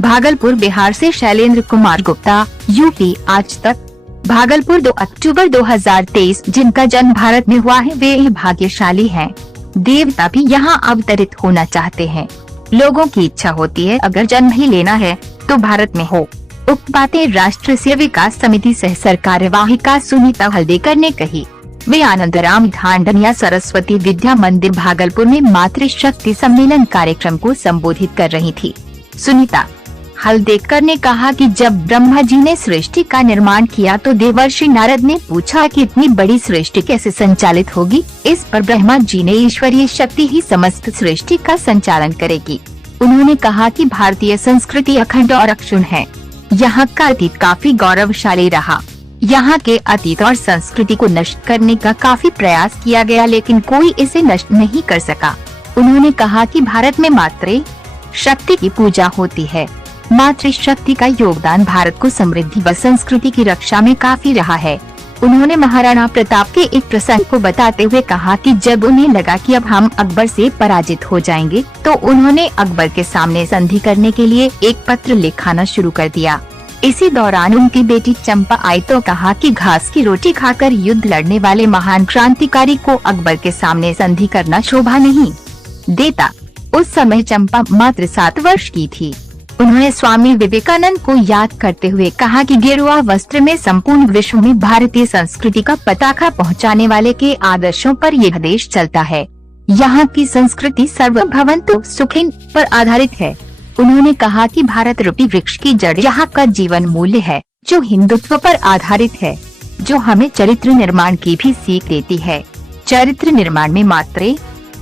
भागलपुर बिहार से शैलेंद्र कुमार गुप्ता, यूपी आज तक। भागलपुर 2 अक्टूबर 2023। जिनका जन्म भारत में हुआ है वे भाग्यशाली हैं। देवता भी यहाँ अवतरित होना चाहते हैं। लोगों की इच्छा होती है अगर जन्म ही लेना है तो भारत में हो। उक्त बातें राष्ट्र सेविका समिति सह सरकार्यवाहिका सुनीता हल्देकर ने कही। वे आनंदराम ढांडनिया सरस्वती विद्या मंदिर भागलपुर में मातृशक्ति सम्मेलन कार्यक्रम को संबोधित कर रही थी। सुनीता हल्देकर ने कहा कि जब ब्रह्मा जी ने सृष्टि का निर्माण किया तो देवर्षि नारद ने पूछा कि इतनी बड़ी सृष्टि कैसे संचालित होगी। इस पर ब्रह्मा जी ने ईश्वरीय शक्ति ही समस्त सृष्टि का संचालन करेगी। उन्होंने कहा कि भारतीय संस्कृति अखंड और अक्षुण्ण है। यहाँ का अतीत काफी गौरवशाली रहा। यहाँ के अतीत और संस्कृति को नष्ट करने का काफी प्रयास किया गया लेकिन कोई इसे नष्ट नहीं कर सका। उन्होंने कहा कि भारत में मातृ शक्ति की पूजा होती है। मातृशक्ति का योगदान भारत को समृद्धि व संस्कृति की रक्षा में काफी रहा है। उन्होंने महाराणा प्रताप के एक प्रसंग को बताते हुए कहा कि जब उन्हें लगा कि अब हम अकबर से पराजित हो जाएंगे तो उन्होंने अकबर के सामने संधि करने के लिए एक पत्र लिखाना शुरू कर दिया। इसी दौरान उनकी बेटी चंपा आई तो कहा कि घास की रोटी खाकर युद्ध लड़ने वाले महान क्रांतिकारी को अकबर के सामने संधि करना शोभा नहीं देता। उस समय चंपा मात्र 7 वर्ष की थी। उन्होंने स्वामी विवेकानंद को याद करते हुए कहा कि गेरुआ वस्त्र में संपूर्ण विश्व में भारतीय संस्कृति का पताका पहुंचाने वाले के आदर्शों पर यह देश चलता है। यहाँ की संस्कृति सर्वभवन्तु सुखिन पर आधारित है। उन्होंने कहा कि भारत रूपी वृक्ष की जड़ यहाँ का जीवन मूल्य है जो हिंदुत्व पर आधारित है, जो हमें चरित्र निर्माण की भी सीख देती है। चरित्र निर्माण में मातृ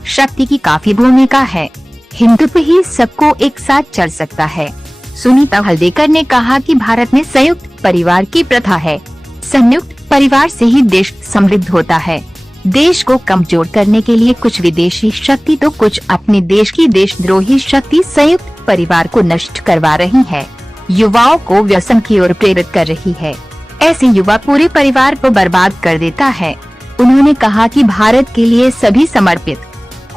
शक्ति की काफी भूमिका है। हिंदुत्व ही सबको एक साथ चल सकता है। सुनीता हल्देकर ने कहा कि भारत में संयुक्त परिवार की प्रथा है। संयुक्त परिवार से ही देश समृद्ध होता है। देश को कमजोर करने के लिए कुछ विदेशी शक्ति तो कुछ अपने देश की देशद्रोही शक्ति संयुक्त परिवार को नष्ट करवा रही है। युवाओं को व्यसन की ओर प्रेरित कर रही है। ऐसे युवा पूरे परिवार को बर्बाद कर देता है। उन्होंने कहा कि भारत के लिए सभी समर्पित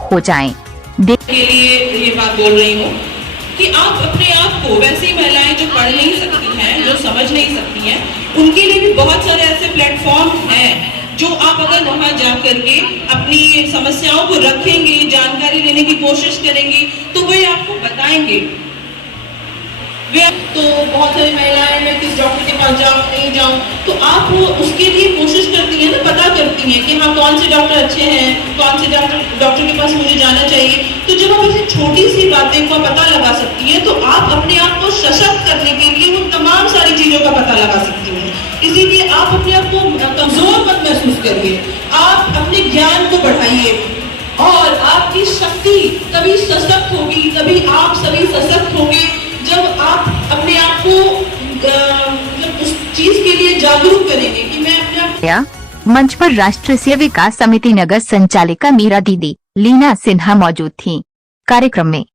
हो जाएं। के लिए ये बात बोल रही हूँ कि आप अपने आप को, वैसी महिलाएं जो पढ़ नहीं सकती हैं, जो समझ नहीं सकती हैं, उनके लिए भी बहुत सारे ऐसे प्लेटफॉर्म हैं जो आप अगर वहां जा करके अपनी समस्याओं को रखेंगे, जानकारी लेने की कोशिश करेंगी तो वे आपको बताएंगे। वे तो बहुत सारी महिलाएं मैं किस डॉक्टर के पास जाऊं नहीं जाऊं, तो आप उसके लिए कोशिश करती हैं ना, पता करती हैं कि हाँ कौन से डॉक्टर अच्छे हैं, कौन से डॉक्टर के पास मुझे जाना चाहिए। तो जब आप ऐसी छोटी सी बातें का पता लगा सकती हैं तो आप अपने आप को सशक्त करने के लिए उन तमाम सारी चीजों का पता लगा सकती हैं। इसीलिए आप अपने आप को कमजोर मत महसूस करिए, आप अपने ज्ञान को बढ़ाइए और आपकी शक्ति तभी सशक्त होगी, तभी आप सभी सशक्त होंगे जब आप अपने आप को उस चीज के लिए जागरूक करेंगे कि मैं अपने आप। मंच पर राष्ट्र सेविका समिति नगर संचालिका मीरा दीदी, लीना सिन्हा मौजूद थीं। कार्यक्रम में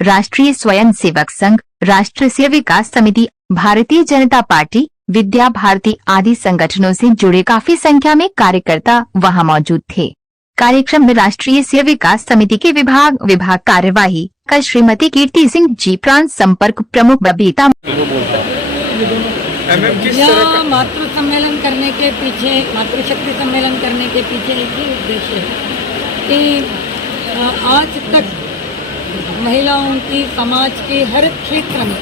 राष्ट्रीय स्वयं सेवक संघ, राष्ट्र सेविका समिति, भारतीय जनता पार्टी, विद्या भारती आदि संगठनों से जुड़े काफी संख्या में कार्यकर्ता वहां मौजूद थे। कार्यक्रम में राष्ट्रीय सेविका समिति के विभाग कार्यवाही कल श्रीमती कीर्ति सिंह जी, प्रांत संपर्क प्रमुख बबीता। यह मातृ सम्मेलन करने के पीछे, मातृशक्ति सम्मेलन करने के पीछे एक ही उद्देश्य है कि आज तक महिलाओं की समाज के हर क्षेत्र में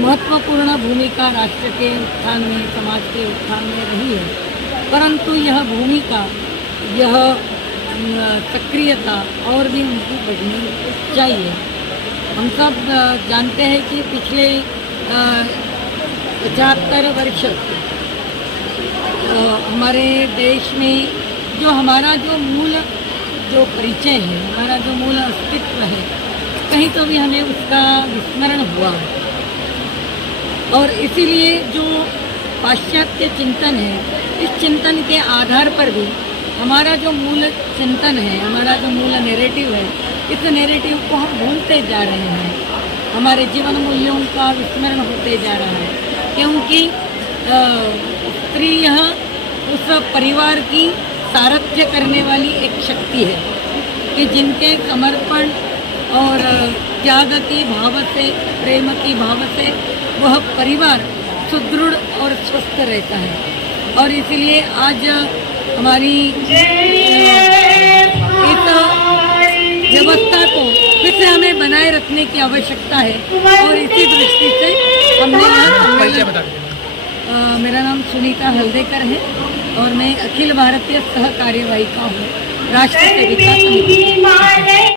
महत्वपूर्ण भूमिका राष्ट्र के उत्थान में, समाज के उत्थान में रही है, परंतु यह भूमिका, यह सक्रियता और भी उनकी बढ़नी चाहिए। हम सब जानते हैं कि पिछले 75 वर्ष हमारे देश में जो हमारा जो मूल जो परिचय है, हमारा जो मूल अस्तित्व है, कहीं तो भी हमें उसका विस्मरण हुआ और इसीलिए जो पाश्चात्य चिंतन है, इस चिंतन के आधार पर भी हमारा जो मूल चिंतन है, हमारा जो मूल नैरेटिव है, इस नैरेटिव को हम भूलते जा रहे हैं। हमारे जीवन मूल्यों का विस्मरण होते जा रहा है क्योंकि स्त्री यह उस परिवार की सारथ्य करने वाली एक शक्ति है कि जिनके समर्पण और त्याग की भाव से, प्रेम की भाव से वह परिवार सुदृढ़ और स्वस्थ रहता है। और इसीलिए आज हमारी इस व्यवस्था को फिर से हमें बनाए रखने की आवश्यकता है और इसी दृष्टि से हमने यह सम्मेलन, मेरा नाम सुनीता हल्देकर है और मैं अखिल भारतीय सह कार्यवाहिका हूँ राष्ट्र सेविका समिति।